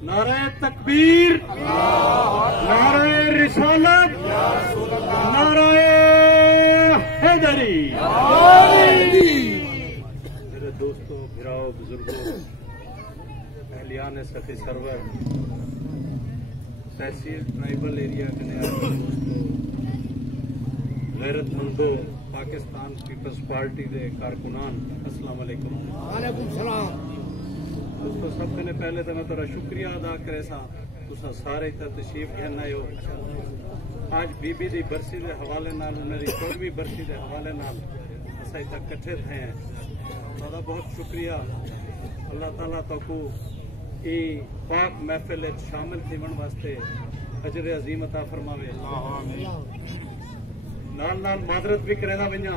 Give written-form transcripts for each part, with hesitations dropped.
नारे तकबीर, नारे रिसालत, नारे हैदरी। मेरे दोस्तों, भिराओ, बुजुर्गों, अहलियान सखी सरवर, तहसील ट्राइबल एरिया के दोस्तों, गैरतमंदों, पाकिस्तान पीपल्स पार्टी के कारकुनान, अस्सलाम वालेकुम। वालेकुम सलाम। दोस्तों, सबसे ने पहले तो मैं तेरा शुक्रिया अदा करे सा, तुसा सारे तशरीफ घेन आए हो। आज बीबी की बरसी के हवाले नाल, उन्हें 14वीं बरसी के हवाले नाल असा इतना कट्ठे थे हैं। तुहाडा बहुत शुक्रिया। अल्लाह ताला तको ये पाक महफिल शामिल थीवन वास्ते अजर अजीम अता फरमावे। नाल नाल माजरत भी करेना वैया,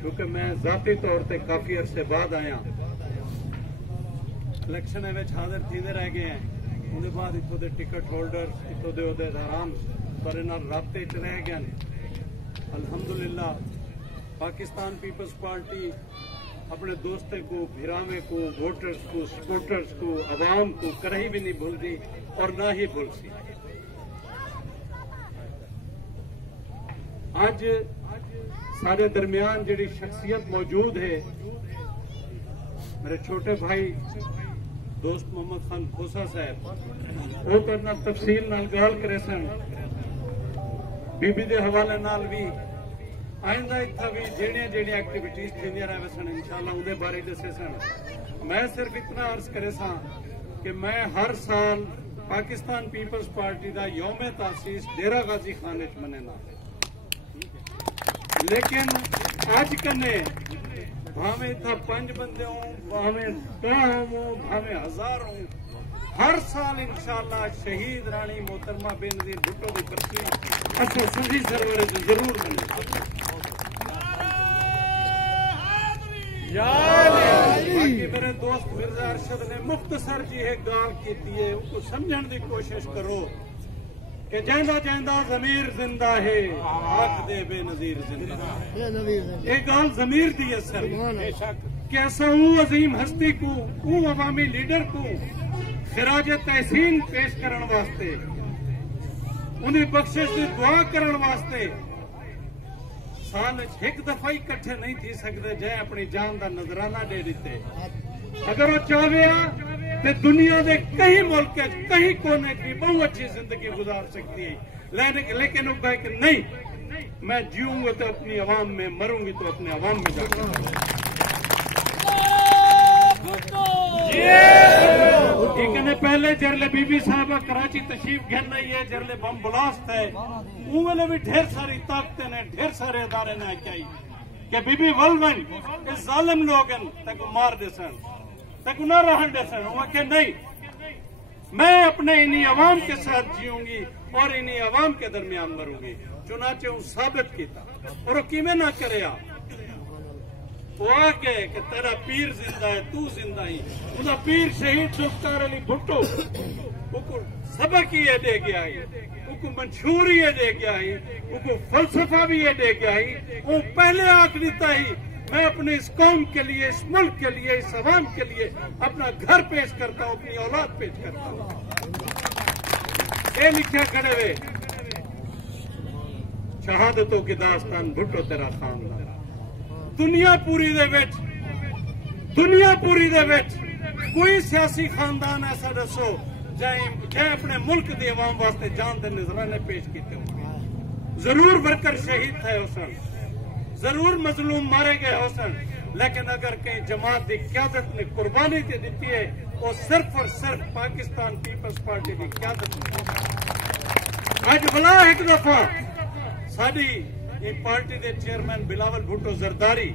क्योंकि मैं जाती तौर पर काफी अरसे बाद आया। इलेक्शन हाजिर थींदे रह गए हैं, उनके बाद इतों के टिकट होल्डर, इतों के उहदेदारान सारे नाल राबते च रह गए। अल्हम्दुलिल्लाह पाकिस्तान पीपल्स पार्टी अपने दोस्तों को, भिरावे को, वोटर्स को, सपोर्टर्स को, अवाम को कहीं भी नहीं भूलती और ना ही भूल सी। आज सारे दरमियान जिहड़ी शख्सियत मौजूद है, मेरे छोटे भाई दोस्त मोहम्मद खान खोसा साहब, वो तो ना तफसील नाल गल करे सन। बीबी के हवाले नाल भी आइंदा इतना भी जेड़ियां एक्टिविटीज थींदियां रहे सन, इंशाअल्लाह उहदे बारे दसे सन। मैं सिर्फ इतना अर्ज करे सा कि मैं हर साल पाकिस्तान पीपल्स पार्टी का यौम तासीस डेरा गाजी खान च मनेना, लेकिन अज कन्ने भावे इतना 5 बंदे हो, भावे 10 हो, भावे 1000 हो, हर साल इंशाअल्लाह शहीद रानी मोहतरमा बेनजीर भुट्टो की बरसी अच्छा सभी सरवर जरूर बने। बाकी मेरे दोस्त मिर्जा अरशद ने मुख्तसर जी एक गाल की है, उसको समझने की कोशिश करो कि जैंदा जैंदा जमीर जिंदा है, आख दे बेनजीर जिंदा है। एक गाल जमीर दी है सर, कि ऐसा अजीम हस्ती को, अवामी लीडर को खिराज तहसीन पेश करने वास्ते, उन्हें बख्शिश की दुआ करने वास्ते साल एक दफा ही इकट्ठे नहीं थी सकते, जै अपनी जान का नजराना दे देते। अगर वो चाहे तो दुनिया के कई मुल्क, कई कोने की बहुत अच्छी जिंदगी गुजार सकती है, लेकिन वो कहे कि नहीं, मैं जीऊंगा तो अपनी आवाम में, मरूंगी तो अपने आवाम में जाकर। पहले जरले बीबी साहबा कराची तशरीफ घेन रही है, जरले बम ब्लास्ट है, उन्होंने भी ढेर सारी ताकतें ने, ढेर सारे अदारे ने आई कि बीबी वलवन इस जालिम लोगन तक मार दे सन, तक न रहन दे सन। वो के नहीं, मैं अपने इन्हीं अवाम के साथ जीऊंगी और इन्हीं अवाम के दरमियान मरूंगी। चुनाचे उन साबित किया, और वो किमें ना करे। वो आके कि तेरा पीर जिंदा है, तू जिंदा ही। उसका पीर शहीद जुल्फकार अली भुट्टो उसको सबक ये दे गया है, उसको मंशूर ये दे गया है, उसको फलसफा भी ये दे गया है। वो पहले आख देता ही, मैं अपने इस कौम के लिए, इस मुल्क के लिए, इस अवाम के लिए अपना घर पेश करता हूँ, अपनी औलाद पेश करता हूँ। ये लिखे खड़े हुए शहादतों की दास्तान भुट्टो तेरा खानदान। दुनिया पूरी दे विच कोई सियासी खानदान ऐसा दसो जै अपने मुल्क की अवाम वास्ते जान के नजराने पेश किए हो। जरूर वर्कर शहीद थे हो सन, जरूर मजलूम मारे गए हो सन, लेकिन अगर कहीं जमात की क्यादत ने कुर्बानी दी है, वो सिर्फ और सिर्फ पाकिस्तान पीपल्स पार्टी की क्यादत ने। अज भला एक दफा साडी पार्टी के चेयरमैन बिलावल भुट्टो जरदारी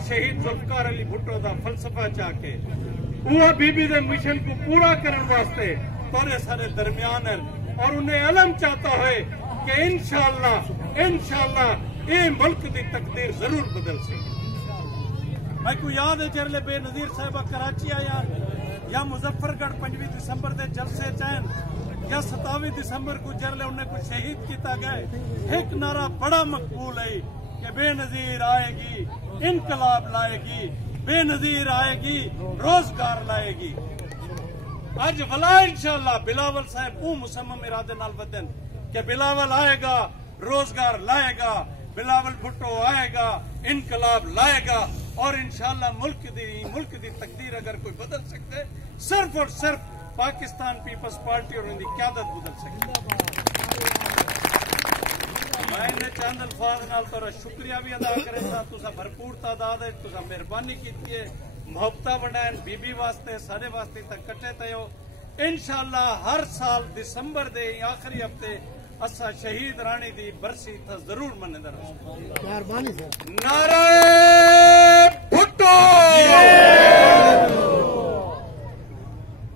शहीद जुल्फकार अली भुट्टो का फलसफा चाके बीबी के मिशन को पूरा करने वास्ते तोरे सारे दरमियान है, और उन्हें अलम चाहता है कि इंशाअल्लाह ये मुल्क की तकदीर जरूर बदल सके। मैं को याद है जरले बेनजीर साहबा कराची आया, या मुजफ्फरगढ़ 5 दिसंबर के जलसे चैन, या 27 दिसंबर को जरले उन्हें कुछ शहीद किया गया। एक नारा बड़ा मकबूल है कि बेनजीर आएगी, इनकलाब लाएगी, बेनजीर आएगी, रोजगार लाएगी। اج ولا انشاءاللہ بلاول صاحب او مسمم ارادے نال ودن کہ بلاول آئے گا روزگار لائے گا، بلاول بھٹو آئے گا انقلاب لائے گا، اور انشاءاللہ ملک دی تقدیر اگر کوئی بدل سکتے صرف اور صرف پاکستان پیپلز پارٹی اور ان کی قیادت بدل سکتی۔ میں چند الفاظ نال تھوڑا شکریہ بھی ادا کریں تھا، تسا بھرپور تعداد ہے، تسا مہربانی کی ہے، محبتہ بڑھائیں بی بی واسطے سارے واسطے تک کٹے تے ہو۔ انشاءاللہ ہر سال دسمبر دے آخری ہفتے اسا شہید رانی دی برسی تھا ضرور مننے در۔ نعرہ بھٹو